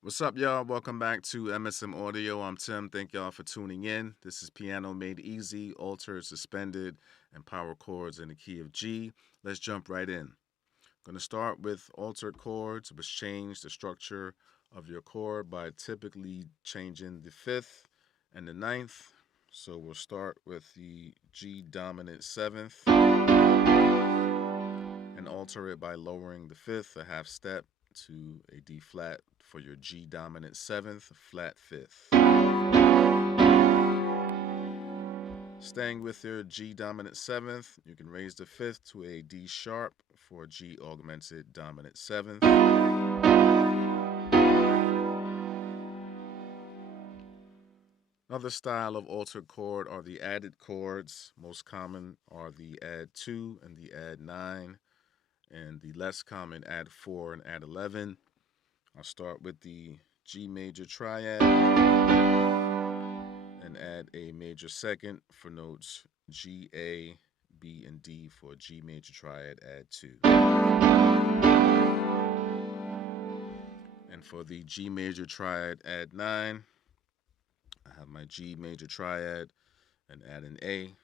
What's up, y'all? Welcome back to MSM Audio. I'm Tim. Thank y'all for tuning in. This is Piano Made Easy, Altered, Suspended, and Power Chords in the key of G. Let's jump right in. I'm going to start with altered chords, which change the structure of your chord by typically changing the fifth and the ninth. So we'll start with the G dominant seventh and alter it by lowering the fifth a half step to a D flat for your G dominant seventh, flat fifth. Staying with your G dominant seventh, you can raise the fifth to a D sharp for G augmented dominant seventh. Another style of altered chord are the added chords. Most common are the add 2 and the add 9, and the less common add 4 and add 11. I'll start with the G major triad and add a major second for notes G, A, B, and D for G major triad add 2. And for the G major triad add 9, I have my G major triad and add an A.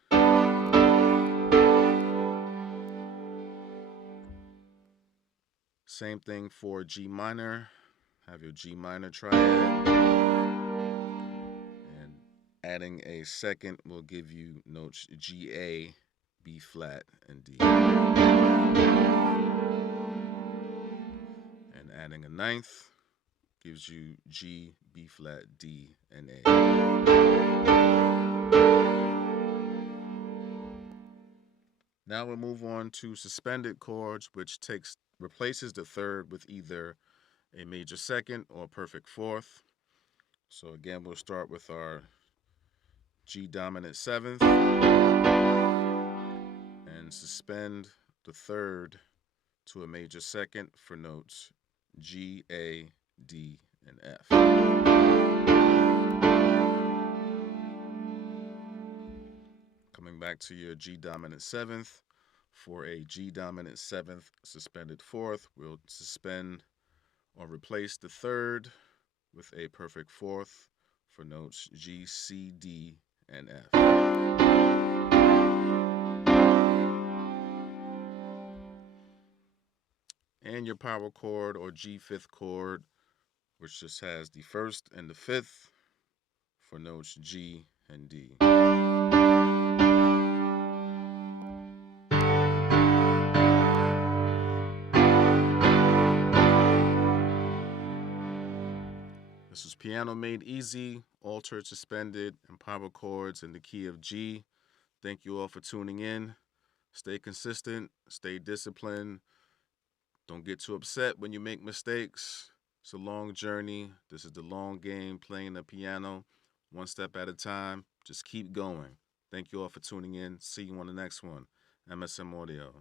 Same thing for G minor. Have your G minor triad. And adding a second will give you notes G, A, B flat, and D. And adding a ninth gives you G, B flat, D, and A. Now we'll move on to suspended chords, which replaces the third with either a major second or a perfect fourth. So again, we'll start with our G dominant seventh and suspend the third to a major second for notes G, A, D, and F. Coming back to your G dominant seventh, for a G dominant seventh suspended fourth, we'll suspend or replace the third with a perfect fourth for notes G, C, D, and F. And your power chord or G fifth chord, which just has the first and the fifth for notes G and D. This is Piano Made Easy, Altered, Suspended, and Power Chords in the key of G. Thank you all for tuning in. Stay consistent, stay disciplined. Don't get too upset when you make mistakes. It's a long journey. This is the long game, playing the piano one step at a time. Just keep going. Thank you all for tuning in. See you on the next one. MSM Audio.